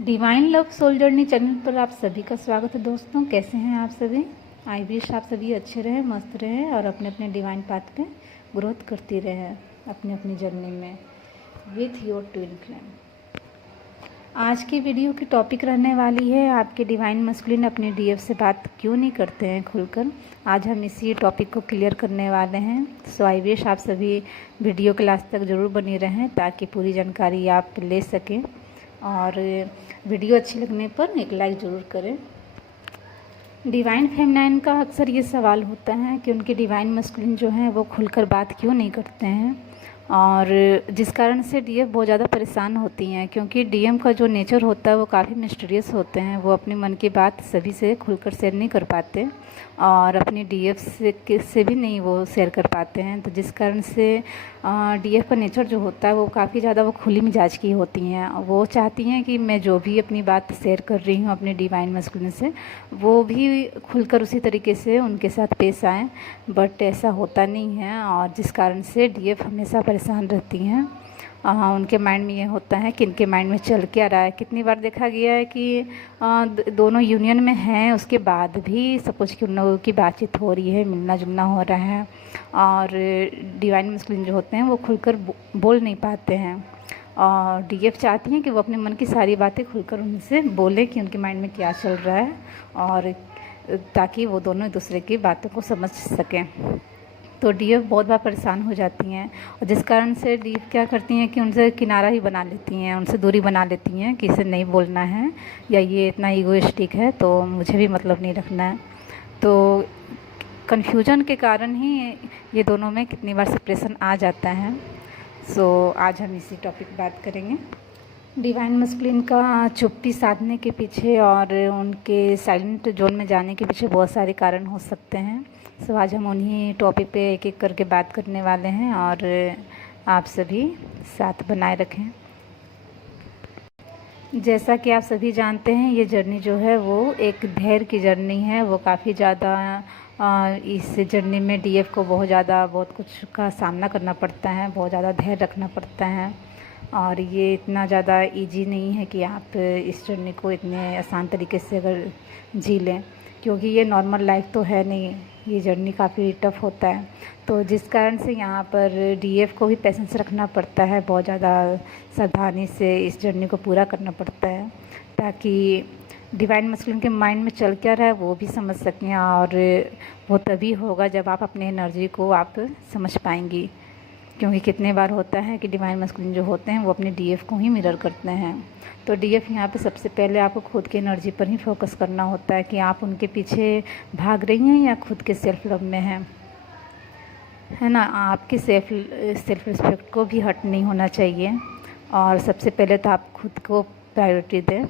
Divine love soul journey channel पर आप सभी का स्वागत है दोस्तों। कैसे हैं आप सभी? आई विश आप सभी अच्छे रहें, मस्त रहें और अपने अपने डिवाइन पाथ पे ग्रोथ करती रहें अपनी अपनी जर्नी में विथ योर ट्विन फ्लेम। आज की वीडियो की टॉपिक रहने वाली है आपके डिवाइन मस्कुलिन अपने डीएफ से बात क्यों नहीं करते हैं खुलकर। आज हम इसी टॉपिक को क्लियर करने वाले हैं। सो आई विश आप सभी वीडियो के लास्ट तक ज़रूर बनी रहें ताकि पूरी जानकारी आप ले सकें, और वीडियो अच्छी लगने पर एक लाइक ज़रूर करें। डिवाइन फेमिनाइन का अक्सर ये सवाल होता है कि उनके डिवाइन मस्कुलिन जो हैं वो खुलकर बात क्यों नहीं करते हैं, और जिस कारण से डीएफ बहुत ज़्यादा परेशान होती हैं, क्योंकि डीएम का जो नेचर होता है वो काफ़ी मिस्टीरियस होते हैं। वो अपने मन की बात सभी से खुलकर शेयर नहीं कर पाते और अपनी डीएफ से भी नहीं वो शेयर कर पाते हैं। तो जिस कारण से डीएफ का नेचर जो होता है वो काफ़ी ज़्यादा वो खुली मिजाज की होती हैं। वो चाहती हैं कि मैं जो भी अपनी बात शेयर कर रही हूँ अपने डिवाइन मस्कुलिन से, वो भी खुलकर उसी तरीके से उनके साथ पेश आएँ, बट ऐसा होता नहीं है। और जिस कारण से डीएफ हमेशा परेशान रहती हैं। उनके माइंड में ये होता है कि इनके माइंड में चल क्या रहा है। कितनी बार देखा गया है कि दोनों यूनियन में हैं, उसके बाद भी सपोज कि उन लोगों की बातचीत हो रही है, मिलना जुलना हो रहा है, और डिवाइन मस्कुलिन जो होते हैं वो खुलकर बोल नहीं पाते हैं। और डीएफ चाहती हैं कि वो अपने मन की सारी बातें खुलकर उनसे बोले कि उनके माइंड में क्या चल रहा है, और ताकि वो दोनों एक दूसरे की बातों को समझ सकें। तो डीएफ बहुत बार परेशान हो जाती हैं, और जिस कारण से डीएफ क्या करती हैं कि उनसे किनारा ही बना लेती हैं, उनसे दूरी बना लेती हैं कि इसे नहीं बोलना है, या ये इतना ईगोइस्टिक है तो मुझे भी मतलब नहीं रखना है। तो कन्फ्यूजन के कारण ही ये दोनों में कितनी बार सेपरेशन आ जाता है। सो आज हम इसी टॉपिक बात करेंगे। डिवाइन मस्कुलिन का चुप्पी साधने के पीछे और उनके साइलेंट जोन में जाने के पीछे बहुत सारे कारण हो सकते हैं। सो आज हम उन्हीं टॉपिक पे एक एक करके बात करने वाले हैं, और आप सभी साथ बनाए रखें। जैसा कि आप सभी जानते हैं, ये जर्नी जो है वो एक धैर्य की जर्नी है। वो काफ़ी ज़्यादा इस जर्नी में डीएफ को बहुत कुछ का सामना करना पड़ता है, बहुत ज़्यादा धैर्य रखना पड़ता है। और ये इतना ज़्यादा इजी नहीं है कि आप इस जर्नी को इतने आसान तरीके से अगर जी लें, क्योंकि ये नॉर्मल लाइफ तो है नहीं, ये जर्नी काफ़ी टफ होता है। तो जिस कारण से यहाँ पर डीएफ को भी पेशेंस रखना पड़ता है, बहुत ज़्यादा सावधानी से इस जर्नी को पूरा करना पड़ता है, ताकि डिवाइन मस्कुलिन के माइंड में चल क्या रहा है वो भी समझ सकें। और वो तभी होगा जब आप अपने एनर्जी को आप समझ पाएंगी, क्योंकि कितने बार होता है कि डिवाइन मस्कुलिन जो होते हैं वो अपने डीएफ को ही मिरर करते हैं। तो डीएफ यहाँ पे सबसे पहले आपको खुद की एनर्जी पर ही फोकस करना होता है कि आप उनके पीछे भाग रही हैं या खुद के सेल्फ लव में हैं, है ना। आपके सेल्फ रिस्पेक्ट को भी हर्ट नहीं होना चाहिए, और सबसे पहले तो आप खुद को प्रायोरिटी दें,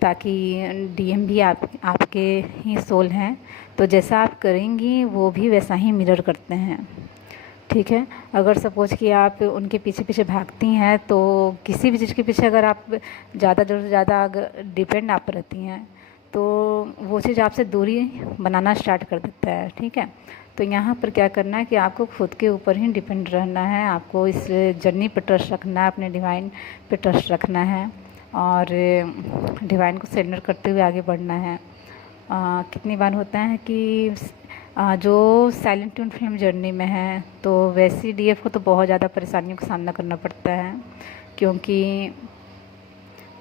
ताकि डीएम भी आपके ही सोल हैं, तो जैसा आप करेंगी वो भी वैसा ही मिरर करते हैं, ठीक है। अगर सपोज कि आप उनके पीछे पीछे भागती हैं, तो किसी भी चीज़ के पीछे अगर आप ज़्यादा से ज़्यादा अगर डिपेंड आप रहती हैं, तो वो चीज़ आपसे दूरी बनाना स्टार्ट कर देता है, ठीक है। तो यहाँ पर क्या करना है कि आपको खुद के ऊपर ही डिपेंड रहना है, आपको इस जर्नी पर ट्रस्ट रखना है, अपने डिवाइन पे ट्रस्ट रखना है, और डिवाइन को सरेंडर करते हुए आगे बढ़ना है। कितनी बार होता है कि जो साइलेंट ट्विन फ्लेम जर्नी में है, तो वैसी डीएफ को तो बहुत ज़्यादा परेशानियों का सामना करना पड़ता है, क्योंकि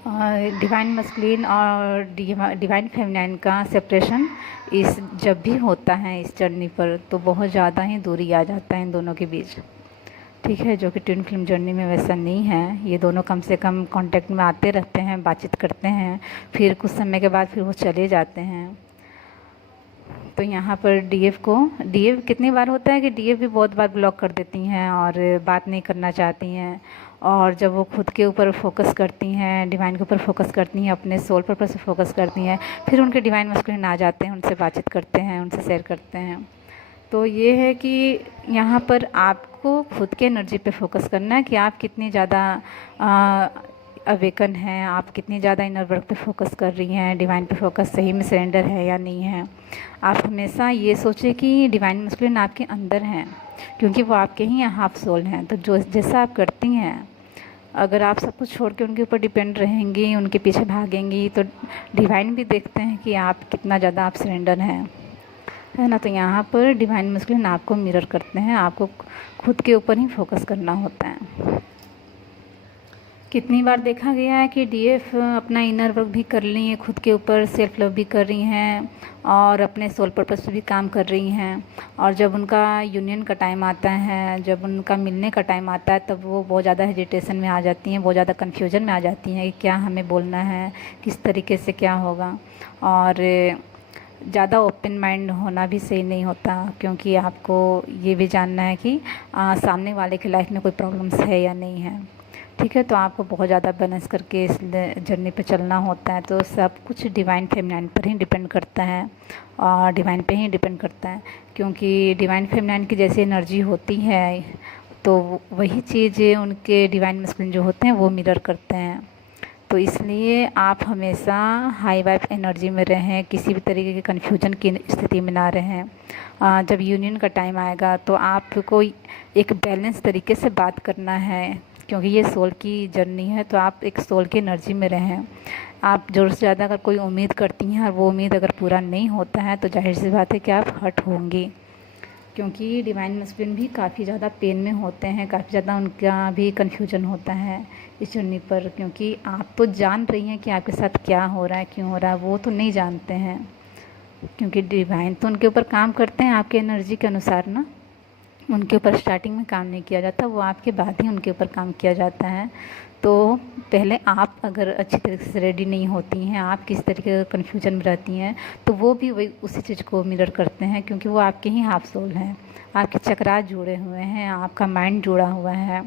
डिवाइन मस्कुलिन और डिवाइन फेमिनाइन का सेपरेशन जब भी होता है इस जर्नी पर, तो बहुत ज़्यादा ही दूरी आ जाता है इन दोनों के बीच, ठीक है। जो कि ट्विन फ्लेम जर्नी में वैसा नहीं है। ये दोनों कम से कम कांटेक्ट में आते रहते हैं, बातचीत करते हैं, फिर कुछ समय के बाद फिर वो चले जाते हैं। तो यहाँ पर डीएफ कितनी बार होता है कि डीएफ भी बहुत बार ब्लॉक कर देती हैं और बात नहीं करना चाहती हैं, और जब वो खुद के ऊपर फोकस करती हैं, डिवाइन के ऊपर फोकस करती हैं, अपने सोल पर से फोकस करती हैं, फिर उनके डिवाइन मस्कुलिन आ जाते हैं, उनसे बातचीत करते हैं, उनसे शेयर करते हैं। तो ये है कि यहाँ पर आपको खुद के एनर्जी पे फोकस करना है कि आप कितनी ज़्यादा अवेकन हैं, आप कितनी ज़्यादा इनर वर्क पे फोकस कर रही हैं, डिवाइन पे फोकस सही में सरेंडर है या नहीं है। आप हमेशा ये सोचें कि डिवाइन मस्कुलिन आपके अंदर हैं, क्योंकि वो आपके ही हाफ सोल हैं। तो जो जैसा आप करती हैं अगर आप सब कुछ छोड़ के उनके ऊपर डिपेंड रहेंगी, उनके पीछे भागेंगी, तो डिवाइन भी देखते हैं कि आप कितना ज़्यादा आप सरेंडर हैं, है ना। तो यहाँ पर डिवाइन मस्कुलिन आपको मिरर करते हैं, आपको खुद के ऊपर ही फोकस करना होता है। कितनी बार देखा गया है कि डीएफ अपना इनर वर्क भी कर रही हैं, खुद के ऊपर सेल्फ लव भी कर रही हैं और अपने सोल पर्पस पे भी काम कर रही हैं। और जब उनका यूनियन का टाइम आता है, जब उनका मिलने का टाइम आता है, तब वो बहुत ज़्यादा हेजिटेशन में आ जाती हैं, बहुत ज़्यादा कन्फ्यूजन में आ जाती हैं कि क्या हमें बोलना है, किस तरीके से क्या होगा। और ज़्यादा ओपन माइंड होना भी सही नहीं होता, क्योंकि आपको ये भी जानना है कि सामने वाले की लाइफ में कोई प्रॉब्लम्स है या नहीं है, ठीक है। तो आपको बहुत ज़्यादा बैलेंस करके इस जर्नी पे चलना होता है। तो सब कुछ डिवाइन फेमिनाइन पर ही डिपेंड करता है और डिवाइन पे ही डिपेंड करता है, क्योंकि डिवाइन फेमिनाइन की जैसी एनर्जी होती है तो वही चीज़ उनके डिवाइन मस्कुलिन जो होते हैं वो मिरर करते हैं। तो इसलिए आप हमेशा हाई वाइब एनर्जी में रहें, किसी भी तरीके के कन्फ्यूजन की स्थिति में ना रहें। जब यूनियन का टाइम आएगा तो आपको एक बैलेंस तरीके से बात करना है, क्योंकि ये सोल की जर्नी है। तो आप एक सोल की एनर्जी में रहें। आप ज़रूर से ज़्यादा अगर कोई उम्मीद करती हैं और वो उम्मीद अगर पूरा नहीं होता है तो जाहिर सी बात है कि आप हर्ट होंगी, क्योंकि डिवाइन मस्कुलिन भी काफ़ी ज़्यादा पेन में होते हैं, काफ़ी ज़्यादा उनका भी कन्फ्यूजन होता है इस जर्नी पर। क्योंकि आप तो जान रही हैं कि आपके साथ क्या हो रहा है, क्यों हो रहा है, वो तो नहीं जानते हैं, क्योंकि डिवाइन तो उनके ऊपर काम करते हैं आपके एनर्जी के अनुसार ना। उनके ऊपर स्टार्टिंग में काम नहीं किया जाता, वो आपके बाद ही उनके ऊपर काम किया जाता है। तो पहले आप अगर अच्छी तरीके से रेडी नहीं होती हैं, आप किस तरीके का कन्फ्यूजन में रहती हैं, तो वो भी वही उसी चीज़ को मिरर करते हैं, क्योंकि वो आपके ही हाफ सोल हैं, आपके चक्रास जुड़े हुए हैं, आपका माइंड जुड़ा हुआ है,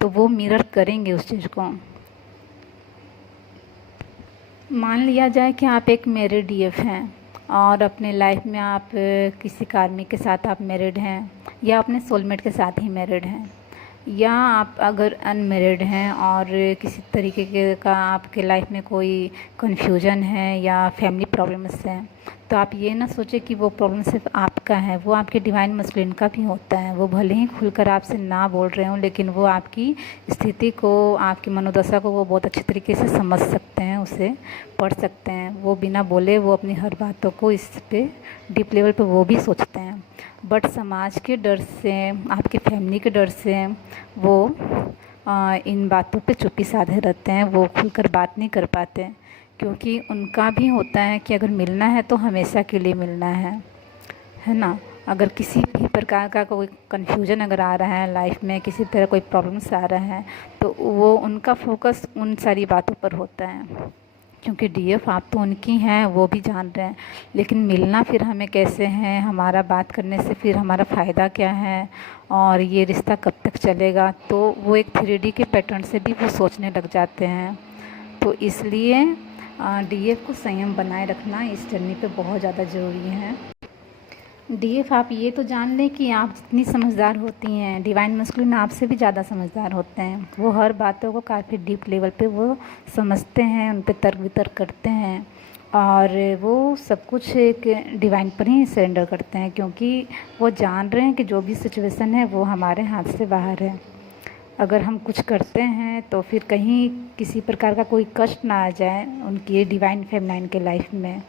तो वो मिरर करेंगे उस चीज़ को। मान लिया जाए कि आप एक मैरिड डीएफ हैं और अपने लाइफ में आप किसी कार्मिक के साथ आप मैरिड हैं, या अपने सोलमेट के साथ ही मैरिड हैं, या आप अगर अनमैरिड हैं और किसी तरीके के का आपके लाइफ में कोई कन्फ्यूजन है या फैमिली प्रॉब्लम्स हैं, तो आप ये ना सोचें कि वो प्रॉब्लम सिर्फ आपका है, वो आपके डिवाइन मस्कुलिन का भी होता है। वो भले ही खुलकर आपसे ना बोल रहे हों, लेकिन वो आपकी स्थिति को, आपकी मनोदशा को वो बहुत अच्छे तरीके से समझ सकते हैं, उसे पढ़ सकते हैं। वो बिना बोले वो अपनी हर बातों को इस पे डीप लेवल पे वो भी सोचते हैं, बट समाज के डर से, आपके फैमिली के डर से वो इन बातों पे चुप्पी साधे रहते हैं, वो खुलकर बात नहीं कर पाते, क्योंकि उनका भी होता है कि अगर मिलना है तो हमेशा के लिए मिलना है ना। अगर किसी भी प्रकार का कोई कन्फ्यूजन अगर आ रहा है लाइफ में, किसी तरह कोई प्रॉब्लम्स आ रहा है, तो वो उनका फोकस उन सारी बातों पर होता है, क्योंकि डीएफ आप तो उनकी हैं, वो भी जान रहे हैं, लेकिन मिलना फिर हमें कैसे है, हमारा बात करने से फिर हमारा फ़ायदा क्या है और ये रिश्ता कब तक चलेगा, तो वो एक 3D के पैटर्न से भी वो सोचने लग जाते हैं। तो इसलिए डीएफ को संयम बनाए रखना इस जर्नी पे बहुत ज़्यादा ज़रूरी है। डीएफ आप ये तो जान लें कि आप जितनी समझदार होती हैं, डिवाइन मस्कुलिन आपसे भी ज़्यादा समझदार होते हैं। वो हर बातों को काफ़ी डीप लेवल पे वो समझते हैं, उन पे तर्क वितर्क करते हैं और वो सब कुछ एक डिवाइन पर ही सरेंडर करते हैं, क्योंकि वो जान रहे हैं कि जो भी सिचुएशन है वो हमारे हाथ से बाहर है। अगर हम कुछ करते हैं तो फिर कहीं किसी प्रकार का कोई कष्ट ना आ जाए उनकी डिवाइन फेमिनाइन के लाइफ में,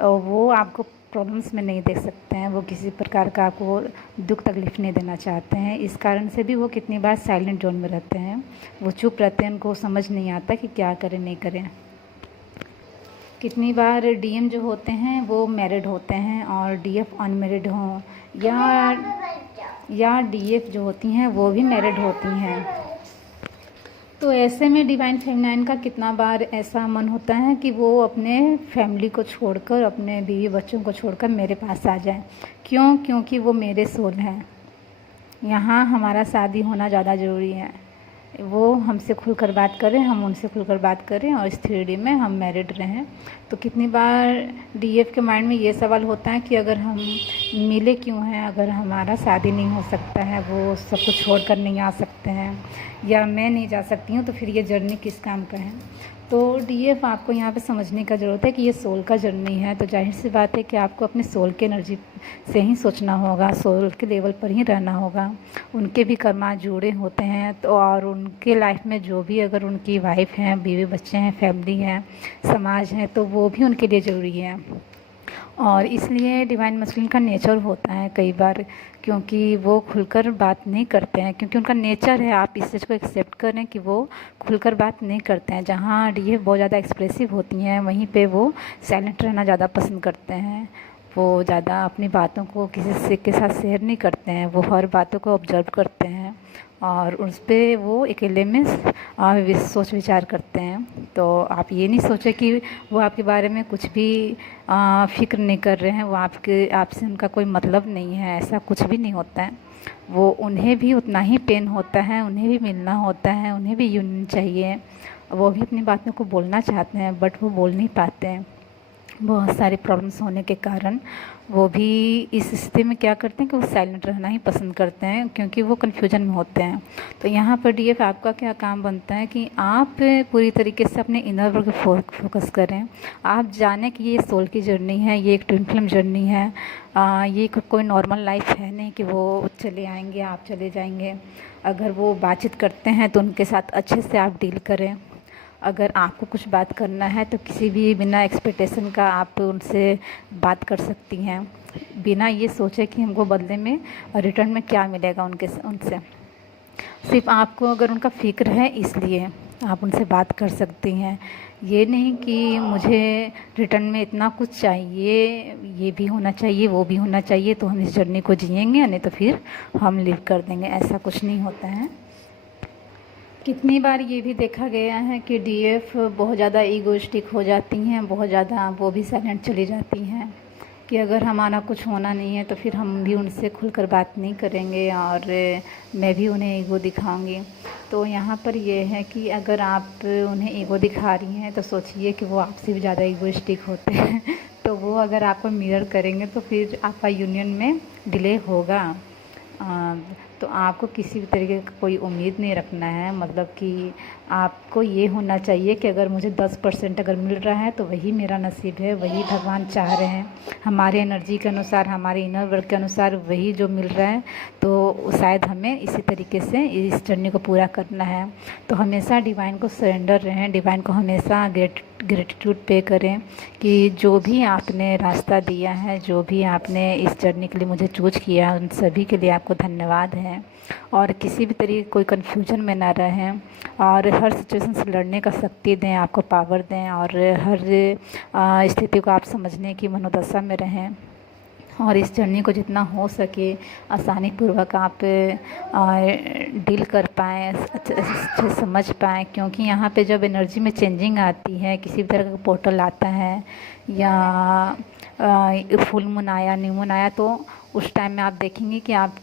और वो आपको प्रॉब्लम्स में नहीं देख सकते हैं, वो किसी प्रकार का आपको दुख तकलीफ़ नहीं देना चाहते हैं। इस कारण से भी वो कितनी बार साइलेंट जोन में रहते हैं, वो चुप रहते हैं, उनको समझ नहीं आता कि क्या करें नहीं करें। कितनी बार डीएम जो होते हैं वो मैरिड होते हैं और डीएफ अनमैरिड हों, या डीएफ जो होती हैं वो भी मैरिड होती हैं। तो ऐसे में डिवाइन फेमिनाइन का कितना बार ऐसा मन होता है कि वो अपने फैमिली को छोड़कर, अपने बीवी बच्चों को छोड़कर मेरे पास आ जाए। क्यों? क्योंकि वो मेरे सोल हैं, यहाँ हमारा शादी होना ज़्यादा ज़रूरी है। वो हमसे खुलकर बात करें, हम उनसे खुलकर बात करें और इस 3D में हम मैरिड रहें। तो कितनी बार डीएफ के माइंड में ये सवाल होता है कि अगर हम मिले क्यों हैं, अगर हमारा शादी नहीं हो सकता है, वो सब कुछ छोड़कर नहीं आ सकते हैं, या मैं नहीं जा सकती हूँ, तो फिर ये जर्नी किस काम का है। तो डीएफ आपको यहाँ पे समझने का ज़रूरत है कि ये सोल का जर्नी है, तो जाहिर सी बात है कि आपको अपने सोल के एनर्जी से ही सोचना होगा, सोल के लेवल पर ही रहना होगा। उनके भी कर्मा जुड़े होते हैं, तो और उनके लाइफ में जो भी अगर उनकी वाइफ हैं, बीवी बच्चे हैं, फैमिली है, समाज है, तो वो भी उनके लिए ज़रूरी है। और इसलिए डिवाइन मस्कुलिन का नेचर होता है कई बार, क्योंकि वो खुलकर बात नहीं करते हैं, क्योंकि उनका नेचर है। आप इस चीज़ को एक्सेप्ट करें कि वो खुलकर बात नहीं करते हैं। जहाँ डीएफ बहुत ज़्यादा एक्सप्रेसिव होती हैं, वहीं पे वो साइलेंट रहना ज़्यादा पसंद करते हैं। वो ज़्यादा अपनी बातों को किसी से के साथ शेयर नहीं करते हैं, वो हर बातों को ऑब्जर्व करते हैं और उस पर वो अकेले में सोच विचार करते हैं। तो आप ये नहीं सोचें कि वो आपके बारे में कुछ भी फ़िक्र नहीं कर रहे हैं, वो आपसे उनका कोई मतलब नहीं है, ऐसा कुछ भी नहीं होता है। वो उन्हें भी उतना ही पेन होता है, उन्हें भी मिलना होता है, उन्हें भी यूनियन चाहिए। वो भी अपनी बातों को बोलना चाहते हैं, बट वो बोल नहीं पाते हैं। बहुत सारे प्रॉब्लम्स होने के कारण वो भी इस स्थिति में क्या करते हैं कि वो साइलेंट रहना ही पसंद करते हैं, क्योंकि वो कन्फ्यूजन में होते हैं। तो यहाँ पर डीएफ आपका क्या काम बनता है कि आप पूरी तरीके से अपने इनर वर्क फोकस करें। आप जानें कि ये सोल की जर्नी है, ये एक ट्विन फ्लेम जर्नी है। ये कोई नॉर्मल लाइफ है नहीं कि वो चले आएंगे, आप चले जाएंगे। अगर वो बातचीत करते हैं तो उनके साथ अच्छे से आप डील करें। अगर आपको कुछ बात करना है तो किसी भी बिना एक्सपेक्टेशन का आप उनसे बात कर सकती हैं, बिना ये सोचे कि हमको बदले में रिटर्न में क्या मिलेगा उनसे। सिर्फ आपको अगर उनका फ़िक्र है इसलिए आप उनसे बात कर सकती हैं। ये नहीं कि मुझे रिटर्न में इतना कुछ चाहिए, ये भी होना चाहिए, वो भी होना चाहिए, तो हम इस जर्नी को जिएंगे, नहीं तो फिर हम लीव कर देंगे। ऐसा कुछ नहीं होता है। कितनी बार ये भी देखा गया है कि डीएफ बहुत ज़्यादा ईगोइस्टिक हो जाती हैं, बहुत ज़्यादा वो भी साइलेंट चली जाती हैं कि अगर हमारा कुछ होना नहीं है तो फिर हम भी उनसे खुलकर बात नहीं करेंगे और मैं भी उन्हें ईगो दिखाऊंगी। तो यहाँ पर ये है कि अगर आप उन्हें ईगो दिखा रही हैं तो सोचिए कि वो आपसे भी ज़्यादा ईगोइस्टिक होते हैं तो वो अगर आपको मिरर करेंगे तो फिर आपका यूनियन में डिले होगा। तो आपको किसी भी तरीके का कोई उम्मीद नहीं रखना है, मतलब कि आपको ये होना चाहिए कि अगर मुझे 10% अगर मिल रहा है तो वही मेरा नसीब है, वही भगवान चाह रहे हैं। हमारे एनर्जी के अनुसार, हमारे इनर वर्क के अनुसार वही जो मिल रहा है, तो शायद हमें इसी तरीके से इस जर्नी को पूरा करना है। तो हमेशा डिवाइन को सरेंडर रहें, डिवाइन को हमेशा ग्रेटिट्यूड पे करें कि जो भी आपने रास्ता दिया है, जो भी आपने इस जर्नी के लिए मुझे चूज़ किया, उन सभी के लिए आपको धन्यवाद है। और किसी भी तरीके कोई कन्फ्यूजन में ना रहें और हर सिचुएशन से लड़ने का शक्ति दें, आपको पावर दें और हर स्थिति को आप समझने की मनोदशा में रहें और इस जर्नी को जितना हो सके आसानी पूर्वक आप डील कर पाएँ, अच्छे समझ पाएँ। क्योंकि यहाँ पे जब एनर्जी में चेंजिंग आती है, किसी भी तरह का पोर्टल आता है या फुल मून आया, न्यू मून आया, तो उस टाइम में आप देखेंगे कि आप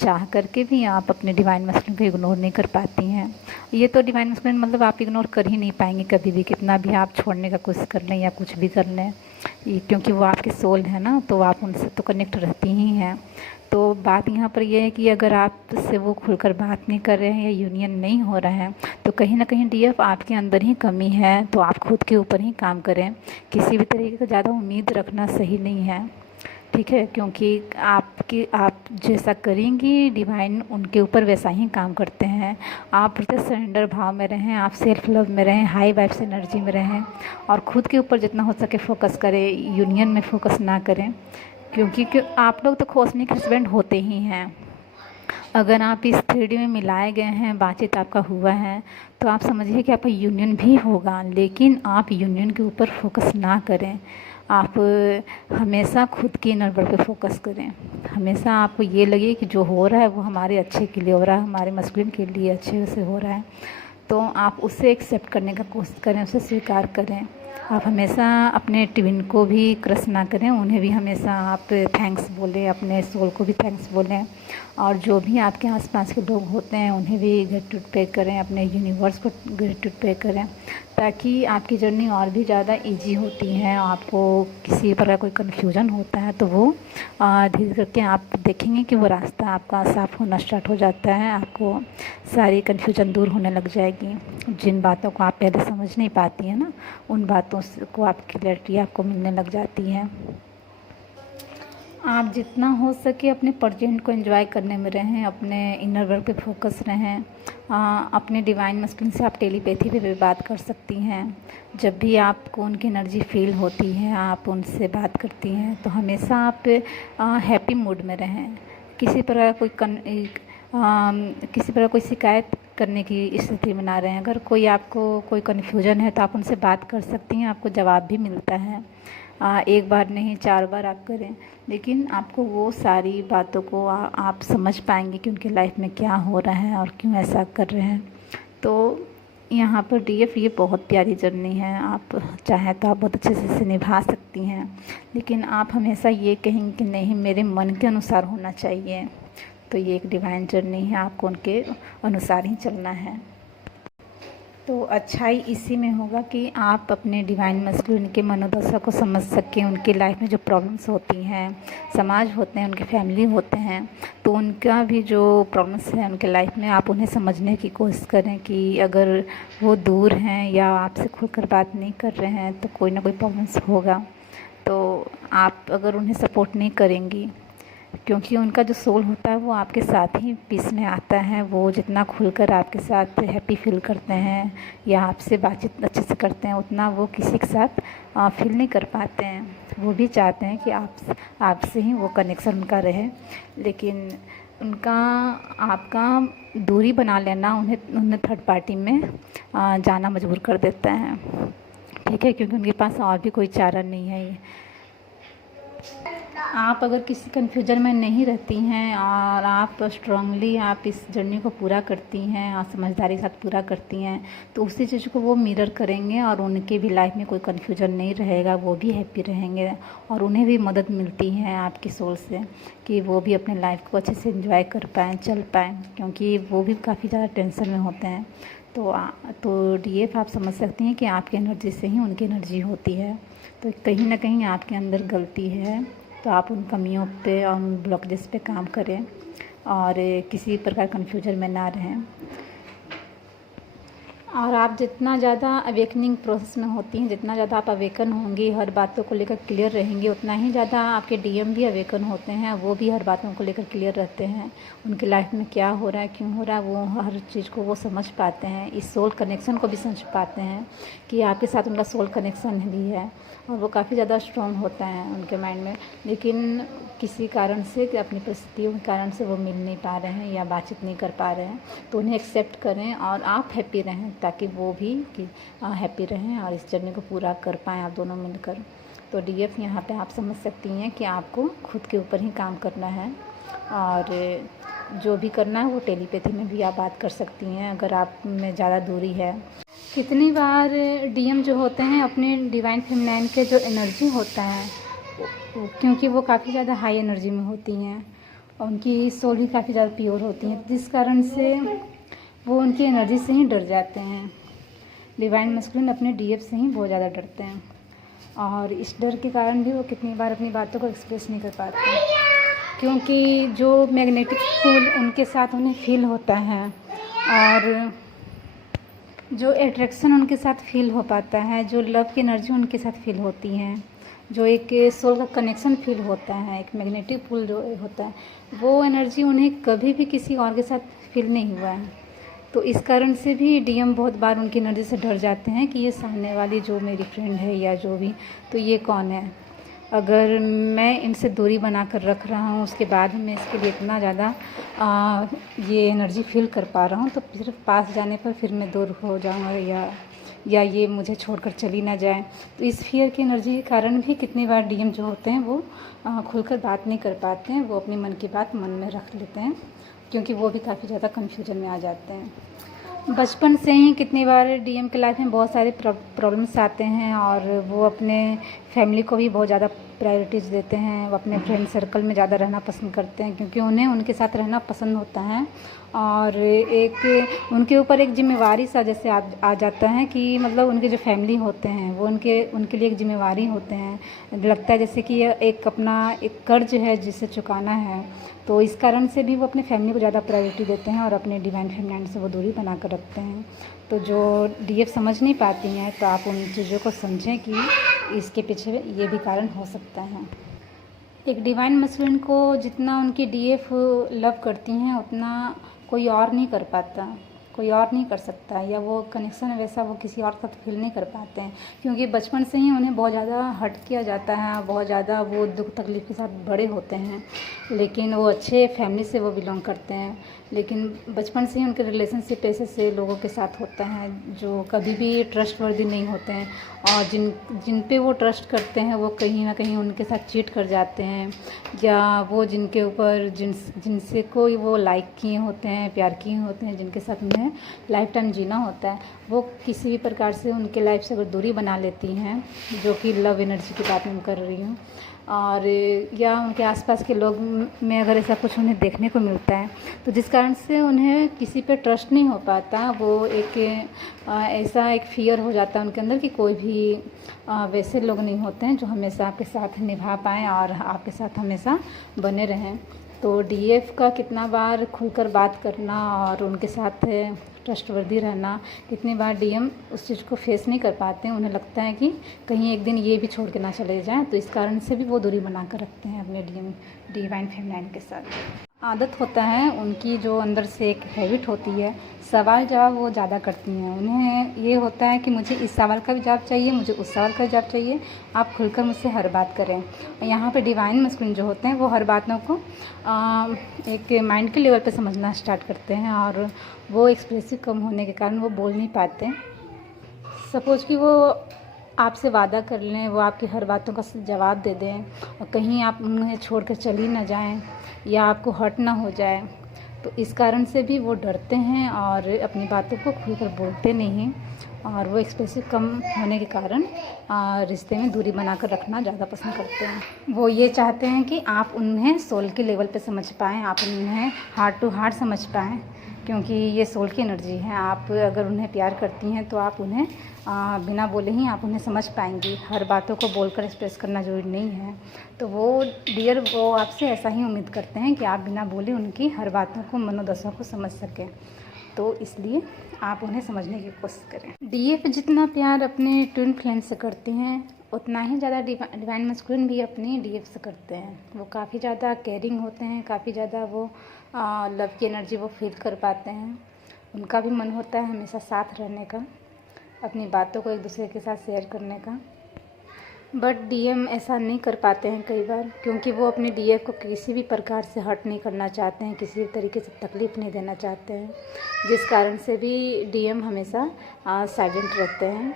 चाह करके भी आप अपने डिवाइन मस्कुलिन को इग्नोर नहीं कर पाती हैं। ये तो डिवाइन मस्कुलिन मतलब आप इग्नोर कर ही नहीं पाएंगे कभी भी, कितना भी आप छोड़ने का कोशिश कर लें या कुछ भी कर लें, क्योंकि वो आपके सोल है ना, तो आप उनसे तो कनेक्ट रहती ही हैं। तो बात यहाँ पर यह है कि अगर आपसे वो खुलकर बात नहीं कर रहे हैं या यूनियन नहीं हो रहा है, तो कहीं ना कहीं डीएफ आपके अंदर ही कमी है। तो आप खुद के ऊपर ही काम करें, किसी भी तरीके का ज़्यादा उम्मीद रखना सही नहीं है, ठीक है। क्योंकि आप जैसा करेंगी डिवाइन उनके ऊपर वैसा ही काम करते हैं। आप प्रत्येक सरेंडर भाव में रहें, आप सेल्फ लव में रहें, हाई वाइब्स एनर्जी में रहें और ख़ुद के ऊपर जितना हो सके फोकस करें, यूनियन में फोकस ना करें। क्योंकि आप लोग तो कॉस्मिक हस्बैंड होते ही हैं। अगर आप इस 3D में मिलाए गए हैं, बातचीत आपका हुआ है, तो आप समझिए कि आपका यूनियन भी होगा। लेकिन आप यूनियन के ऊपर फोकस ना करें, आप हमेशा खुद के इनर वर्क पे फोकस करें। हमेशा आपको ये लगे कि जो हो रहा है वो हमारे अच्छे के लिए हो रहा है, हमारे मस्कुलिन के लिए अच्छे से हो रहा है, तो आप उसे एक्सेप्ट करने का कोशिश करें, उसे स्वीकार करें। आप हमेशा अपने ट्विन को भी क्रश ना करें, उन्हें भी हमेशा आप थैंक्स बोलें, अपने सोल को भी थैंक्स बोलें। और जो भी आपके आसपास के लोग होते हैं उन्हें भी ग्रेटिट्यूड पे करें, अपने यूनिवर्स को ग्रेटिट्यूड पे करें, ताकि आपकी जर्नी और भी ज़्यादा इजी होती है। आपको किसी प्रकार कोई कन्फ्यूजन होता है तो वो धीरे करके आप देखेंगे कि वो रास्ता आपका साफ होना स्टार्ट हो जाता है, आपको सारी कन्फ्यूजन दूर होने लग जाएगी। जिन बातों को आप पहले समझ नहीं पाती हैं ना, उन बातों को आप क्लैरिटी आपको मिलने लग जाती है। आप जितना हो सके अपने प्रेजेंट को एंजॉय करने में रहें, अपने इनर वर्क पे फोकस रहें। अपने डिवाइन मस्कुलिन से आप टेलीपैथी पे भी बात कर सकती हैं। जब भी आपको उनकी एनर्जी फील होती है, आप उनसे बात करती हैं, तो हमेशा आप हैप्पी मूड में रहें। किसी प्रकार कोई शिकायत करने की स्थिति में ना रहें। अगर कोई आपको कोई कन्फ्यूजन है तो आप उनसे बात कर सकती हैं, आपको जवाब भी मिलता है। एक बार नहीं 4 बार आप करें, लेकिन आपको वो सारी बातों को आप समझ पाएंगे कि उनकी लाइफ में क्या हो रहा है और क्यों ऐसा कर रहे हैं। तो यहाँ पर डीएफ ये बहुत प्यारी जर्नी है। आप चाहें तो आप बहुत अच्छे से इसे निभा सकती हैं, लेकिन आप हमेशा ये कहेंगे कि नहीं, मेरे मन के अनुसार होना चाहिए। तो ये एक डिवाइन जर्नी है, आपको उनके अनुसार ही चलना है। तो अच्छाई इसी में होगा कि आप अपने डिवाइन मस्कुलिन के मनोदशा को समझ सकें। उनकी लाइफ में जो प्रॉब्लम्स होती हैं, समाज होते हैं, उनके फैमिली होते हैं, तो उनका भी जो प्रॉब्लम्स है उनके लाइफ में, आप उन्हें समझने की कोशिश करें कि अगर वो दूर हैं या आपसे खुलकर बात नहीं कर रहे हैं तो कोई ना कोई प्रॉब्लम्स होगा। तो आप अगर उन्हें सपोर्ट नहीं करेंगी, क्योंकि उनका जो सोल होता है वो आपके साथ ही पीस में आता है। वो जितना खुलकर आपके साथ हैप्पी फील करते हैं या आपसे बातचीत अच्छे से करते हैं, उतना वो किसी के साथ फील नहीं कर पाते हैं। वो भी चाहते हैं कि आपसे ही वो कनेक्शन उनका रहे, लेकिन उनका आपका दूरी बना लेना उन्हें थर्ड पार्टी में जाना मजबूर कर देता है। ठीक है, क्योंकि उनके पास और भी कोई चारा नहीं है। आप अगर किसी कन्फ्यूजन में नहीं रहती हैं और आप स्ट्रांगली आप इस जर्नी को पूरा करती हैं और समझदारी के साथ पूरा करती हैं, तो उसी चीज़ को वो मिरर करेंगे और उनके भी लाइफ में कोई कन्फ्यूजन नहीं रहेगा, वो भी हैप्पी रहेंगे। और उन्हें भी मदद मिलती है आपकी सोल से कि वो भी अपने लाइफ को अच्छे से एंजॉय कर पाएँ, चल पाएँ, क्योंकि वो भी काफ़ी ज़्यादा टेंशन में होते हैं। तो डीएफ आप समझ सकती हैं कि आपकी एनर्जी से ही उनकी एनर्जी होती है। तो कहीं ना कहीं आपके अंदर गलती है, तो आप उन कमियों पे और उन ब्लॉकेजेस पे काम करें और किसी प्रकार कन्फ्यूजन में ना रहें। और आप जितना ज़्यादा अवेकनिंग प्रोसेस में होती हैं, जितना ज़्यादा आप अवेकन होंगी, हर बातों को लेकर क्लियर रहेंगी, उतना ही ज़्यादा आपके डीएम भी अवेकन होते हैं। वो भी हर बातों को लेकर क्लियर रहते हैं। उनकी लाइफ में क्या हो रहा है, क्यों हो रहा है, वो हर चीज़ को वो समझ पाते हैं। इस सोल कनेक्शन को भी समझ पाते हैं कि आपके साथ उनका सोल कनेक्शन भी है, और वो काफ़ी ज़्यादा स्ट्रॉन्ग होता है उनके माइंड में। लेकिन किसी कारण से, अपनी परिस्थितियों के कारण से वो मिल नहीं पा रहे हैं या बातचीत नहीं कर पा रहे हैं, तो उन्हें एक्सेप्ट करें और आप हैप्पी रहें, ताकि वो भी हैप्पी रहें और इस जर्नी को पूरा कर पाएँ आप दोनों मिलकर। तो डीएफ यहाँ पे आप समझ सकती हैं कि आपको खुद के ऊपर ही काम करना है, और जो भी करना है वो टेलीपैथी में भी आप बात कर सकती हैं अगर आप में ज़्यादा दूरी है। कितनी बार डीएम जो होते हैं अपने डिवाइन फेमिनाइन के जो एनर्जी होता है, क्योंकि वो काफ़ी ज़्यादा हाई एनर्जी में होती हैं और उनकी सोल भी काफ़ी ज़्यादा प्योर होती हैं, जिस कारण से वो उनकी एनर्जी से ही डर जाते हैं। डिवाइन मस्कुलिन अपने डीएफ से ही बहुत ज़्यादा डरते हैं, और इस डर के कारण भी वो कितनी बार अपनी बातों को एक्सप्रेस नहीं कर पाते, क्योंकि जो मैग्नेटिक पुल उनके साथ उन्हें फील होता है और जो एट्रैक्शन उनके साथ फील हो पाता है, जो लव की एनर्जी उनके साथ फील होती हैं, जो एक सोल का कनेक्शन फील होता है, एक मैग्नेटिक पुल जो होता है, वो एनर्जी उन्हें कभी भी किसी और के साथ फील नहीं हुआ है। तो इस कारण से भी डीएम बहुत बार उनकी एनर्जी से डर जाते हैं कि ये सामने वाली जो मेरी फ्रेंड है या जो भी, तो ये कौन है। अगर मैं इनसे दूरी बना कर रख रहा हूँ, उसके बाद मैं इसके लिए इतना ज़्यादा ये एनर्जी फील कर पा रहा हूँ, तो सिर्फ पास जाने पर फिर मैं दूर हो जाऊँगा या ये मुझे छोड़कर चली ना जाए। तो इस फियर की एनर्जी के कारण भी कितनी बार डीएम जो होते हैं वो खुलकर बात नहीं कर पाते हैं, वो अपने मन की बात मन में रख लेते हैं, क्योंकि वो भी काफ़ी ज़्यादा कन्फ्यूजन में आ जाते हैं। बचपन से ही कितनी बार डीएम के लाइफ में बहुत सारे प्रॉब्लम्स आते हैं और वो अपने फैमिली को भी बहुत ज़्यादा प्रायोरिटीज़ देते हैं। वो अपने फ्रेंड सर्कल में ज़्यादा रहना पसंद करते हैं क्योंकि उन्हें उनके साथ रहना पसंद होता है। और एक उनके ऊपर एक जिम्मेवारी सा जैसे आ जाता है कि मतलब उनके जो फैमिली होते हैं वो उनके लिए एक जिम्मेवारी होते हैं। लगता है जैसे कि ये एक अपना एक कर्ज है जिसे चुकाना है। तो इस कारण से भी वो अपने फैमिली को ज़्यादा प्रायोरिटी देते हैं और अपने डिवाइन फेमिनाइन से वो दूरी बना कर रखते हैं। तो जो डीएफ समझ नहीं पाती हैं तो आप उन चीज़ों को समझें कि इसके पीछे ये भी कारण हो सकता है। एक डिवाइन मस्कुलिन को जितना उनकी डीएफ लव करती हैं उतना कोई और नहीं कर पाता, कोई और नहीं कर सकता, या वो कनेक्शन वैसा वो किसी और के साथ फील नहीं कर पाते हैं क्योंकि बचपन से ही उन्हें बहुत ज़्यादा हर्ट किया जाता है, बहुत ज़्यादा वो दुख तकलीफ़ के साथ बड़े होते हैं। लेकिन वो अच्छे फैमिली से वो बिलोंग करते हैं, लेकिन बचपन से ही उनके रिलेशनशिप ऐसे से लोगों के साथ होता है जो कभी भी ट्रस्टवर्दी नहीं होते हैं और जिन पे वो ट्रस्ट करते हैं वो कहीं ना कहीं उनके साथ चीट कर जाते हैं, या वो जिनके ऊपर जिनसे कोई वो लाइक किए होते हैं, प्यार किए होते हैं, जिनके साथ उन्हें लाइफ टाइम जीना होता है, वो किसी भी प्रकार से उनके लाइफ से अगर दूरी बना लेती हैं, जो कि लव एनर्जी की बात मैं कर रही हूँ, और या उनके आसपास के लोग में अगर ऐसा कुछ उन्हें देखने को मिलता है तो जिस कारण से उन्हें किसी पे ट्रस्ट नहीं हो पाता, वो एक ऐसा एक फ़ियर हो जाता है उनके अंदर कि कोई भी वैसे लोग नहीं होते हैं जो हमेशा आपके साथ निभा पाएँ और आपके साथ हमेशा बने रहें। तो डीएफ का कितना बार खुलकर बात करना और उनके साथ ट्रस्टवर्दी रहना, कितनी बार डीएम उस चीज़ को फेस नहीं कर पाते हैं, उन्हें लगता है कि कहीं एक दिन ये भी छोड़ के ना चले जाएं, तो इस कारण से भी वो दूरी बना कर रखते हैं अपने डिवाइन फेमिनाइन के साथ। आदत होता है उनकी, जो अंदर से एक हैबिट होती है, सवाल जवाब वो ज़्यादा करती हैं। उन्हें ये होता है कि मुझे इस सवाल का भी जवाब चाहिए, मुझे उस सवाल का जवाब चाहिए, आप खुलकर मुझसे हर बात करें। और यहाँ पे डिवाइन मस्कुलिन जो होते हैं वो हर बातों को एक माइंड के लेवल पे समझना स्टार्ट करते हैं और वो एक्सप्रेसिव कम होने के कारण वो बोल नहीं पाते। सपोज़ कि वो आपसे वादा कर लें, वो आपकी हर बातों का जवाब दे दें और कहीं आप उन्हें छोड़ कर चली ना जाएं या आपको हर्ट ना हो जाए, तो इस कारण से भी वो डरते हैं और अपनी बातों को खुलकर बोलते नहीं हैं और वो एक्सप्रेसिव कम होने के कारण रिश्ते में दूरी बनाकर रखना ज़्यादा पसंद करते हैं। वो ये चाहते हैं कि आप उन्हें सोल के लेवल पे समझ पाएँ, आप उन्हें हार्ट टू हार्ट समझ पाएँ, क्योंकि ये सोल की एनर्जी है। आप अगर उन्हें प्यार करती हैं तो आप उन्हें बिना बोले ही आप उन्हें समझ पाएंगी। हर बातों को बोलकर एक्सप्रेस करना ज़रूरी नहीं है। तो वो डियर वो आपसे ऐसा ही उम्मीद करते हैं कि आप बिना बोले उनकी हर बातों को, मनोदशा को समझ सकें। तो इसलिए आप उन्हें समझने की कोशिश करें। डीएफ जितना प्यार अपने ट्विन फ्लेम से करते हैं उतना ही ज़्यादा डिवाइन मस्कुलिन भी अपनी डीएफ से करते हैं। वो काफ़ी ज़्यादा केयरिंग होते हैं, काफ़ी ज़्यादा वो लव की एनर्जी वो फील कर पाते हैं। उनका भी मन होता है हमेशा साथ रहने का, अपनी बातों को एक दूसरे के साथ शेयर करने का, बट डीएम ऐसा नहीं कर पाते हैं कई बार, क्योंकि वो अपने डीएफ को किसी भी प्रकार से हर्ट नहीं करना चाहते हैं, किसी भी तरीके से तकलीफ़ नहीं देना चाहते हैं, जिस कारण से भी डीएम हमेशा साइलेंट रहते हैं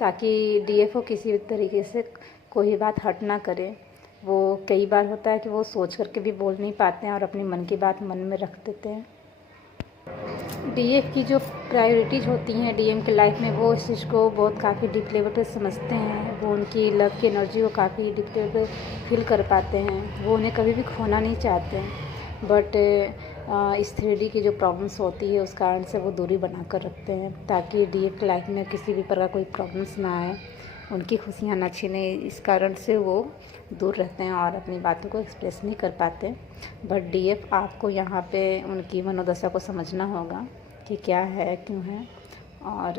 ताकि डीएफ को किसी भी तरीके से कोई बात हर्ट ना करे। वो कई बार होता है कि वो सोच करके भी बोल नहीं पाते हैं और अपने मन की बात मन में रख देते हैं। डीएफ की जो प्रायोरिटीज़ होती हैं डीएम के लाइफ में, वो इस चीज़ को बहुत काफ़ी डीप लेवल पे समझते हैं। वो उनकी लव की एनर्जी को काफ़ी डीप लेवल पे फील कर पाते हैं। वो उन्हें कभी भी खोना नहीं चाहते हैं, बट इस 3D की जो प्रॉब्लम्स होती है उस कारण से वो दूरी बना कर रखते हैं ताकि डीएफ की लाइफ में किसी भी प्रकार कोई प्रॉब्लम्स ना आए, उनकी खुशियाँ ना छीने। इस कारण से वो दूर रहते हैं और अपनी बातों को एक्सप्रेस नहीं कर पाते। बट डीएफ आपको यहाँ पे उनकी मनोदशा को समझना होगा कि क्या है, क्यों है और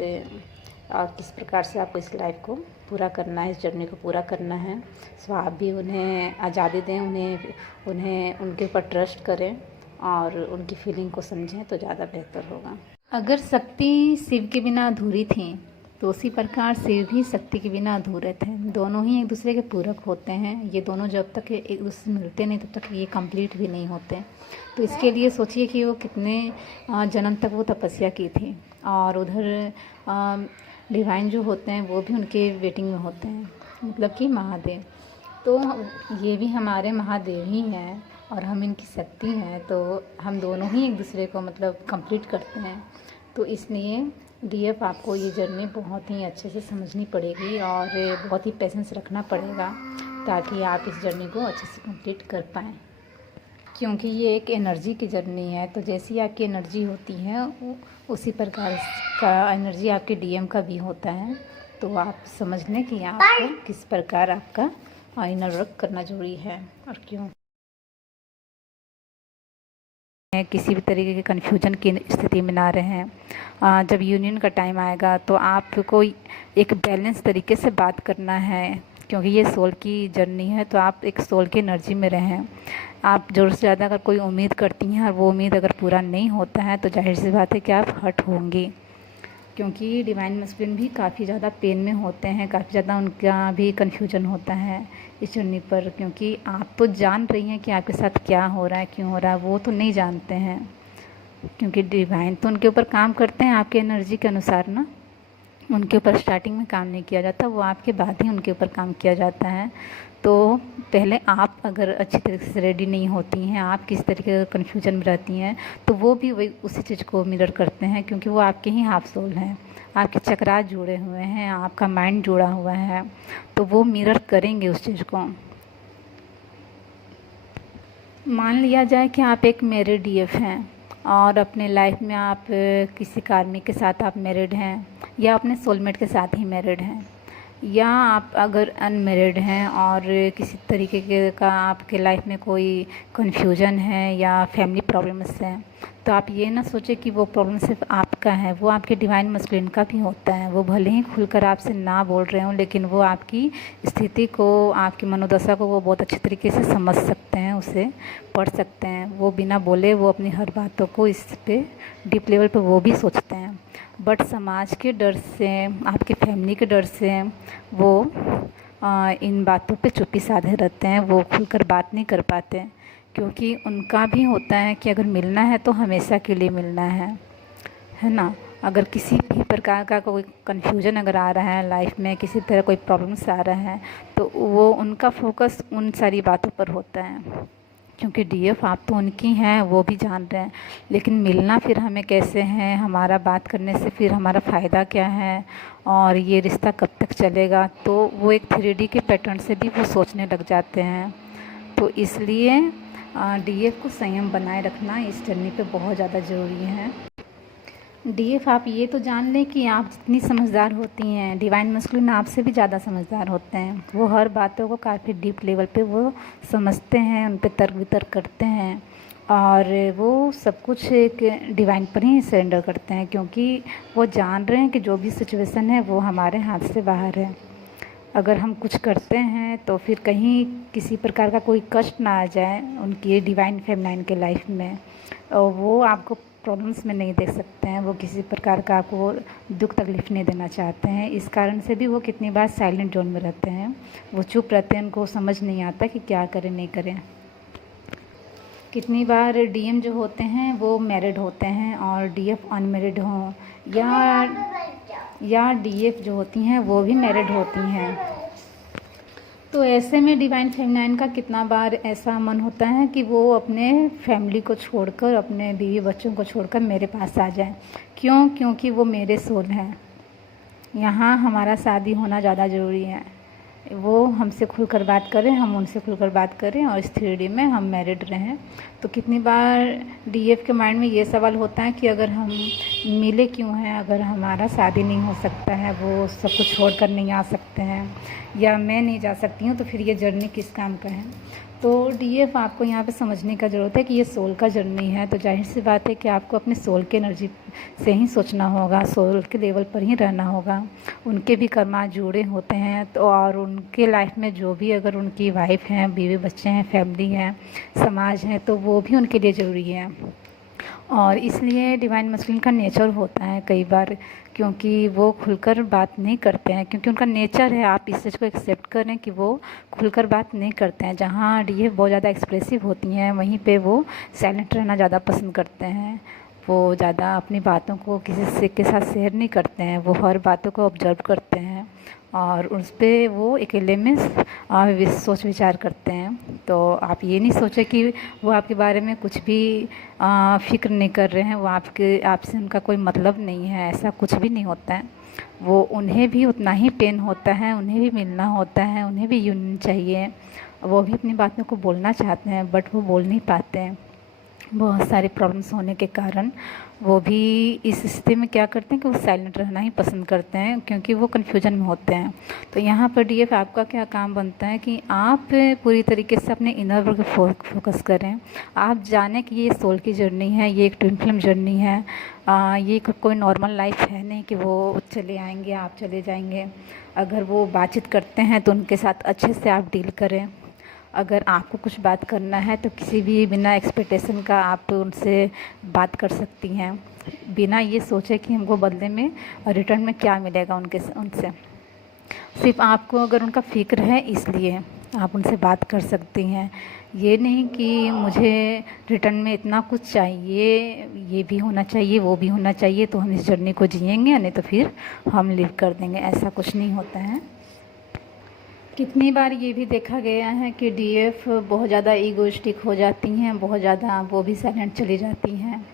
किस प्रकार से आपको इस लाइफ को पूरा करना है, इस जर्नी को पूरा करना है। सो आप भी उन्हें आज़ादी दें, उन्हें उनके ऊपर ट्रस्ट करें और उनकी फीलिंग को समझें तो ज़्यादा बेहतर होगा। अगर शक्ति शिव के बिना अधूरी थी तो उसी प्रकार शिव भी शक्ति के बिना अधूरे थे। दोनों ही एक दूसरे के पूरक होते हैं। ये दोनों जब तक एक दूसरे से मिलते नहीं तब तक ये कंप्लीट भी नहीं होते। तो इसके लिए सोचिए कि वो कितने जन्म तक वो तपस्या की थी और उधर डिवाइन जो होते हैं वो भी उनके वेटिंग में होते हैं, मतलब कि महादेव। तो ये भी हमारे महादेव ही हैं और हम इनकी शक्ति हैं। तो हम दोनों ही एक दूसरे को मतलब कंप्लीट करते हैं। तो इसलिए डीएफ आपको ये जर्नी बहुत ही अच्छे से समझनी पड़ेगी और बहुत ही पेशेंस रखना पड़ेगा ताकि आप इस जर्नी को अच्छे से कंप्लीट कर पाएँ, क्योंकि ये एक एनर्जी की जर्नी है। तो जैसी आपकी एनर्जी होती है उसी प्रकार का एनर्जी आपके डीएम का भी होता है। तो आप समझ लें कि आपको किस प्रकार आपका इनर वर्क करना जरूरी है और क्यों। किसी भी तरीके के कन्फ्यूजन की स्थिति में ना रहें। जब यूनियन का टाइम आएगा तो आपको एक बैलेंस तरीके से बात करना है, क्योंकि ये सोल की जर्नी है। तो आप एक सोल की एनर्जी में रहें। आप ज़रूरत से ज़्यादा अगर कोई उम्मीद करती हैं और वो उम्मीद अगर पूरा नहीं होता है तो जाहिर सी बात है कि आप हर्ट होंगी, क्योंकि डिवाइन मस्कुलिन भी काफ़ी ज़्यादा पेन में होते हैं, काफ़ी ज़्यादा उनका भी कन्फ्यूजन होता है इस जर्नी पर। क्योंकि आप तो जान रही हैं कि आपके साथ क्या हो रहा है, क्यों हो रहा है, वो तो नहीं जानते हैं, क्योंकि डिवाइन तो उनके ऊपर काम करते हैं आपके एनर्जी के अनुसार ना। उनके ऊपर स्टार्टिंग में काम नहीं किया जाता, वो आपके बाद ही उनके ऊपर काम किया जाता है। तो पहले आप अगर अच्छी तरीके से रेडी नहीं होती हैं, आप किस तरीके का कन्फ्यूजन में रहती हैं, तो वो भी वही उसी चीज़ को मिरर करते हैं, क्योंकि वो आपके ही हाफ सोल हैं, आपके चक्रास जुड़े हुए हैं, आपका माइंड जुड़ा हुआ है, तो वो मिरर करेंगे उस चीज़ को। मान लिया जाए कि आप एक मैरिड डीएफ हैं और अपने लाइफ में आप किसी कार्मिक के साथ आप मैरिड हैं या अपने सोलमेट के साथ ही मैरिड हैं, या आप अगर अनमैरिड हैं और किसी तरीके के का आपके लाइफ में कोई कन्फ्यूजन है या फैमिली प्रॉब्लम्स हैं, तो आप ये ना सोचें कि वो प्रॉब्लम सिर्फ आपका है, वो आपके डिवाइन मस्कुलिन का भी होता है। वो भले ही खुलकर आपसे ना बोल रहे हों, लेकिन वो आपकी स्थिति को, आपकी मनोदशा को वो बहुत अच्छे तरीके से समझ सकते हैं, उसे पढ़ सकते हैं। वो बिना बोले वो अपनी हर बातों को इस पे डीप लेवल पे वो भी सोचते हैं, बट समाज के डर से, आपकी फैमिली के डर से वो इन बातों पे चुप्पी साधे रहते हैं, वो खुलकर बात नहीं कर पाते, क्योंकि उनका भी होता है कि अगर मिलना है तो हमेशा के लिए मिलना है ना। अगर किसी भी प्रकार का कोई कन्फ्यूजन अगर आ रहा है लाइफ में, किसी तरह कोई प्रॉब्लम्स आ रहा है, तो वो उनका फोकस उन सारी बातों पर होता है, क्योंकि डीएफ आप तो उनकी हैं, वो भी जान रहे हैं। लेकिन मिलना फिर हमें कैसे है, हमारा बात करने से फिर हमारा फ़ायदा क्या है और ये रिश्ता कब तक चलेगा, तो वो एक 3D के पैटर्न से भी वो सोचने लग जाते हैं। तो इसलिए डीएफ को संयम बनाए रखना इस जर्नी पे बहुत ज़्यादा ज़रूरी है। डीएफ आप ये तो जान लें कि आप जितनी समझदार होती हैं, डिवाइन मस्कुलिन आपसे भी ज़्यादा समझदार होते हैं। वो हर बातों को काफ़ी डीप लेवल पे वो समझते हैं, उन पे तर्क वितर्क करते हैं और वो सब कुछ एक डिवाइन पर ही सरेंडर करते हैं, क्योंकि वो जान रहे हैं कि जो भी सिचुएशन है वो हमारे हाथ से बाहर है। अगर हम कुछ करते हैं तो फिर कहीं किसी प्रकार का कोई कष्ट ना आ जाए उनकी डिवाइन फेमिनाइन के लाइफ में, और वो आपको प्रॉब्लम्स में नहीं देख सकते हैं, वो किसी प्रकार का आपको दुख तकलीफ़ नहीं देना चाहते हैं। इस कारण से भी वो कितनी बार साइलेंट जोन में रहते हैं, वो चुप रहते हैं, उनको समझ नहीं आता कि क्या करें नहीं करें। कितनी बार डीएम जो होते हैं वो मैरिड होते हैं और डीएफ अनमैरिड हों, या डीएफ जो होती हैं वो भी मैरिड होती हैं। तो ऐसे में डिवाइन फेमिनाइन का कितना बार ऐसा मन होता है कि वो अपने फैमिली को छोड़कर, अपने बीवी बच्चों को छोड़कर मेरे पास आ जाए। क्यों? क्योंकि वो मेरे सोल हैं, यहाँ हमारा शादी होना ज़्यादा ज़रूरी है। वो हमसे खुलकर बात करें, हम उनसे खुलकर बात करें और इस 3D में हम मैरिड रहें। तो कितनी बार डीएफ के माइंड में ये सवाल होता है कि अगर हम मिले क्यों हैं, अगर हमारा शादी नहीं हो सकता है, वो सब कुछ छोड़कर नहीं आ सकते हैं, या मैं नहीं जा सकती हूँ, तो फिर ये जर्नी किस काम का है। तो डीएफ आपको यहाँ पे समझने का ज़रूरत है कि ये सोल का जर्नी है। तो जाहिर सी बात है कि आपको अपने सोल के एनर्जी से ही सोचना होगा, सोल के लेवल पर ही रहना होगा। उनके भी कर्मा जुड़े होते हैं, तो और उनके लाइफ में जो भी, अगर उनकी वाइफ हैं, बीवी बच्चे हैं, फैमिली है, समाज है, तो वो भी उनके लिए ज़रूरी है। और इसलिए डिवाइन मस्कुलिन का नेचर होता है कई बार, क्योंकि वो खुलकर बात नहीं करते हैं, क्योंकि उनका नेचर है। आप इस चीज़ को एक्सेप्ट करें कि वो खुलकर बात नहीं करते हैं। जहाँ डीएफ बहुत ज़्यादा एक्सप्रेसिव होती हैं, वहीं पे वो साइलेंट रहना ज़्यादा पसंद करते हैं। वो ज़्यादा अपनी बातों को किसी से के साथ शेयर नहीं करते हैं, वो हर बातों को ऑब्जर्व करते हैं और उस पे वो अकेले में सोच विचार करते हैं। तो आप ये नहीं सोचें कि वो आपके बारे में कुछ भी फ़िक्र नहीं कर रहे हैं, वो आपसे उनका कोई मतलब नहीं है, ऐसा कुछ भी नहीं होता है। वो उन्हें भी उतना ही पेन होता है, उन्हें भी मिलना होता है, उन्हें भी यूनियन चाहिए। वो भी अपनी बातों को बोलना चाहते हैं बट वो बोल नहीं पाते हैं, बहुत सारी प्रॉब्लम्स होने के कारण। वो भी इस स्थिति में क्या करते हैं कि वो साइलेंट रहना ही पसंद करते हैं, क्योंकि वो कन्फ्यूजन में होते हैं। तो यहाँ पर डीएफ आपका क्या काम बनता है कि आप पूरी तरीके से अपने इनर वर्क फोकस करें। आप जानें कि ये सोल की जर्नी है, ये एक ट्विन फ्लेम जर्नी है। ये कोई नॉर्मल लाइफ है नहीं कि वो चले आएंगे आप चले जाएंगे। अगर वो बातचीत करते हैं तो उनके साथ अच्छे से आप डील करें। अगर आपको कुछ बात करना है तो किसी भी बिना एक्सपेक्टेशन का आप उनसे बात कर सकती हैं, बिना ये सोचे कि हमको बदले में रिटर्न में क्या मिलेगा उनसे। सिर्फ आपको अगर उनका फ़िक्र है इसलिए आप उनसे बात कर सकती हैं। ये नहीं कि मुझे रिटर्न में इतना कुछ चाहिए, ये भी होना चाहिए, वो भी होना चाहिए तो हम इस जर्नी को जिएंगे, या नहीं तो फिर हम लिव कर देंगे। ऐसा कुछ नहीं होता है। कितनी बार ये भी देखा गया है कि डीएफ बहुत ज़्यादा ईगोइस्टिक हो जाती हैं, बहुत ज़्यादा वो भी साइलेंट चली जाती हैं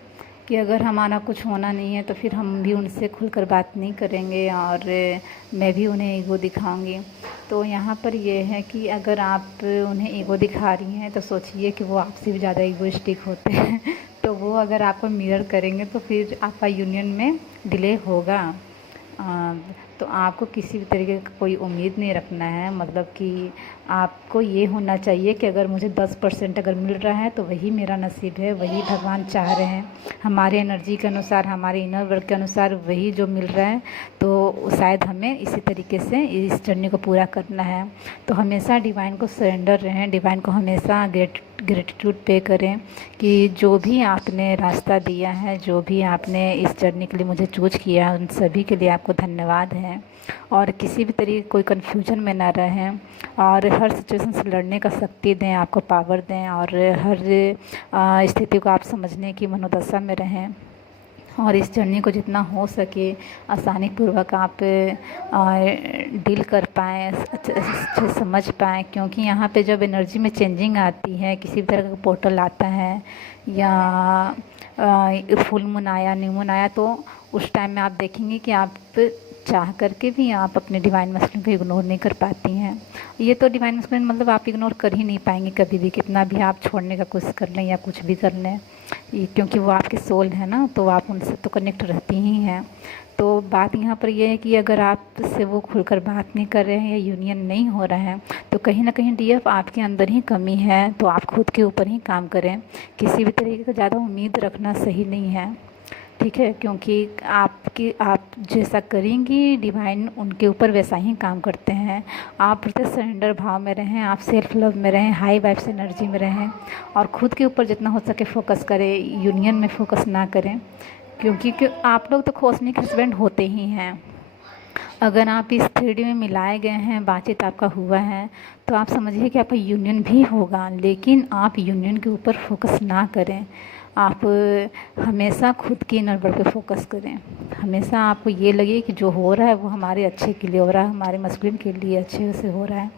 कि अगर हमारा कुछ होना नहीं है तो फिर हम भी उनसे खुलकर बात नहीं करेंगे और मैं भी उन्हें ईगो दिखाऊंगी। तो यहाँ पर ये है कि अगर आप उन्हें ईगो दिखा रही हैं तो सोचिए कि वो आपसे भी ज़्यादा ईगोइस्टिक होते हैं तो वो अगर आपको मिरर करेंगे तो फिर आपका यूनियन में डिले होगा। तो आपको किसी भी तरीके का कोई उम्मीद नहीं रखना है, मतलब कि आपको ये होना चाहिए कि अगर मुझे 10% अगर मिल रहा है तो वही मेरा नसीब है, वही भगवान चाह रहे हैं। हमारे एनर्जी के अनुसार, हमारे इनर वर्क के अनुसार वही जो मिल रहा है, तो शायद हमें इसी तरीके से इस जर्नी को पूरा करना है। तो हमेशा डिवाइन को सरेंडर रहें, डिवाइन को हमेशा ग्रेटिट्यूड पे करें कि जो भी आपने रास्ता दिया है, जो भी आपने इस जर्नी के लिए मुझे चूज किया है, उन सभी के लिए आपको धन्यवाद है। और किसी भी तरीके कोई कन्फ्यूजन में ना रहें और हर सिचुएशन से लड़ने का शक्ति दें, आपको पावर दें और हर स्थिति को आप समझने की मनोदशा में रहें और इस जर्नी को जितना हो सके आसानी पूर्वक आप डील कर पाएँ, अच्छे समझ पाएँ। क्योंकि यहाँ पे जब एनर्जी में चेंजिंग आती है, किसी भी तरह का पोर्टल आता है या फुल मून आया, न्यू मून आया, तो उस टाइम में आप देखेंगे कि आप चाह करके भी आप अपने डिवाइन मस्कुलिन को इग्नोर नहीं कर पाती हैं। ये तो डिवाइन मस्कुलिन मतलब आप इग्नोर कर ही नहीं पाएंगे कभी भी, कितना भी आप छोड़ने का कोशिश कर लें या कुछ भी कर लें, क्योंकि वो आपके सोल है ना, तो आप उनसे तो कनेक्ट रहती ही हैं। तो बात यहाँ पर यह है कि अगर आपसे वो खुलकर बात नहीं कर रहे हैं या यूनियन नहीं हो रहा है तो कहीं ना कहीं डीएफ आपके अंदर ही कमी है। तो आप खुद के ऊपर ही काम करें, किसी भी तरीके का ज़्यादा उम्मीद रखना सही नहीं है, ठीक है। क्योंकि आप जैसा करेंगी डिवाइन उनके ऊपर वैसा ही काम करते हैं। आप प्रति सरेंडर भाव में रहें, आप सेल्फ लव में रहें, हाई वाइब्स एनर्जी में रहें और ख़ुद के ऊपर जितना हो सके फोकस करें, यूनियन में फोकस ना करें। क्योंकि आप लोग तो कॉस्मिक हस्बैंड होते ही हैं। अगर आप इस 3D में मिलाए गए हैं, बातचीत आपका हुआ है, तो आप समझिए कि आपका यूनियन भी होगा। लेकिन आप यूनियन के ऊपर फोकस ना करें, आप हमेशा खुद की इनर वर्क पे फोकस करें। हमेशा आपको ये लगे कि जो हो रहा है वो हमारे अच्छे के लिए हो रहा है, हमारे मस्कुलिन के लिए अच्छे से हो रहा है,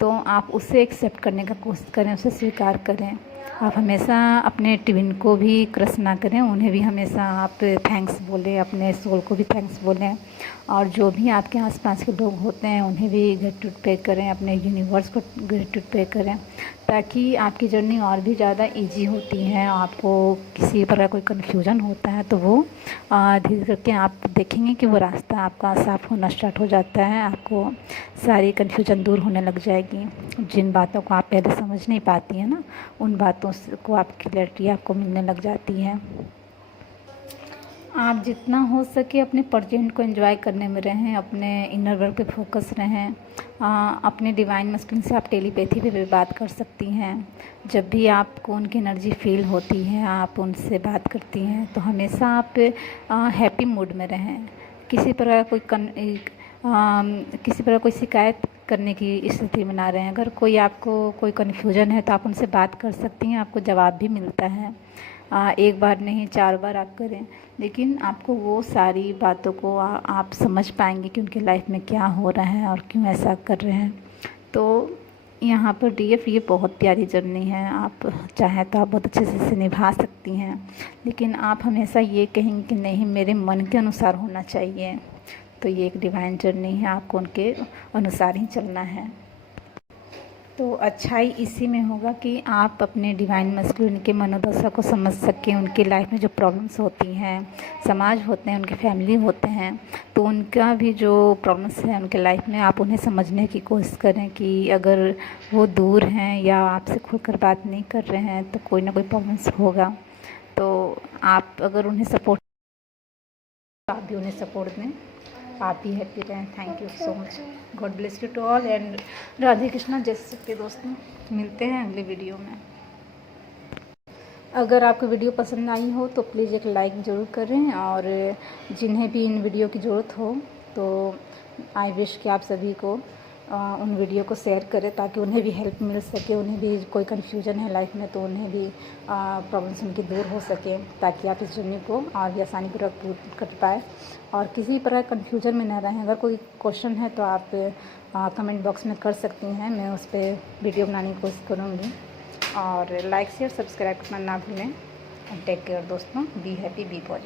तो आप उसे एक्सेप्ट करने का कोशिश करें, उसे स्वीकार करें। आप हमेशा अपने ट्विन को भी क्रश ना करें, उन्हें भी हमेशा आप थैंक्स बोलें, अपने सोल को भी थैंक्स बोलें और जो भी आपके आसपास के लोग होते हैं उन्हें भी ग्रेटिट्यूड पे करें, अपने यूनिवर्स को ग्रेटिट्यूड पे करें, ताकि आपकी जर्नी और भी ज़्यादा इजी होती है। आपको किसी प्रकार कोई कन्फ्यूजन होता है तो वो धीरे करके आप देखेंगे कि वो रास्ता आपका साफ होना स्टार्ट हो जाता है, आपको सारी कन्फ्यूजन दूर होने लग जाएगी। जिन बातों को आप पहले समझ नहीं पाती हैं ना, उन बातों को आप क्लैरिटी आपको मिलने लग जाती है। आप जितना हो सके अपने प्रेजेंट को एंजॉय करने में रहें, अपने इनर वर्क पे फोकस रहें। अपने डिवाइन मस्कुलिन से आप टेलीपैथी पे भी बात कर सकती हैं। जब भी आपको उनकी एनर्जी फील होती है, आप उनसे बात करती हैं, तो हमेशा आप हैप्पी मूड में रहें। किसी प्रकार कोई शिकायत करने की स्थिति में ना रहें। अगर कोई आपको कोई कन्फ्यूजन है तो आप उनसे बात कर सकती हैं, आपको जवाब भी मिलता है। एक बार नहीं 4 बार आप करें, लेकिन आपको वो सारी बातों को आप समझ पाएंगे कि उनकी लाइफ में क्या हो रहा है और क्यों ऐसा कर रहे हैं। तो यहाँ पर डीएफ ये बहुत प्यारी जर्नी है। आप चाहें तो आप बहुत अच्छे से इसे निभा सकती हैं, लेकिन आप हमेशा ये कहेंगे कि नहीं मेरे मन के अनुसार होना चाहिए। तो ये एक डिवाइन जर्नी है, आपको उनके अनुसार ही चलना है। तो अच्छाई इसी में होगा कि आप अपने डिवाइन मस्कुलिन के मनोदशा को समझ सकें, उनकी लाइफ में जो प्रॉब्लम्स होती हैं, समाज होते हैं, उनके फैमिली होते हैं, तो उनका भी जो प्रॉब्लम्स हैं उनके लाइफ में आप उन्हें समझने की कोशिश करें कि अगर वो दूर हैं या आपसे खुलकर बात नहीं कर रहे हैं तो कोई ना कोई प्रॉब्लम्स होगा। तो आप अगर उन्हें सपोर्ट, आप भी उन्हें सपोर्ट दें, आप भी हैप्पी रहें। Thank you so much, God bless you to all and Radhe Krishna. जैसे दोस्तों मिलते हैं अगले वीडियो में। अगर आपको वीडियो पसंद आई हो तो प्लीज़ एक लाइक ज़रूर करें, और जिन्हें भी इन वीडियो की ज़रूरत हो तो आई विश कि आप सभी को उन वीडियो को शेयर करें, ताकि उन्हें भी हेल्प मिल सके। उन्हें भी कोई कन्फ्यूजन है लाइफ में तो उन्हें भी प्रॉब्लम्स उनकी दूर हो सके, ताकि आप इस जर्नी को और भी आसानीपूर्वक पूर्ण कर पाए और किसी प्रकार कन्फ्यूजन में न रहें। अगर कोई क्वेश्चन है तो आप कमेंट बॉक्स में कर सकती हैं, मैं उस पर वीडियो बनाने की कोशिश करूँगी। और लाइक शेयर सब्सक्राइब करना ना भूलें। टेक केयर दोस्तों, बी हैप्पी, बी पॉजिटिव।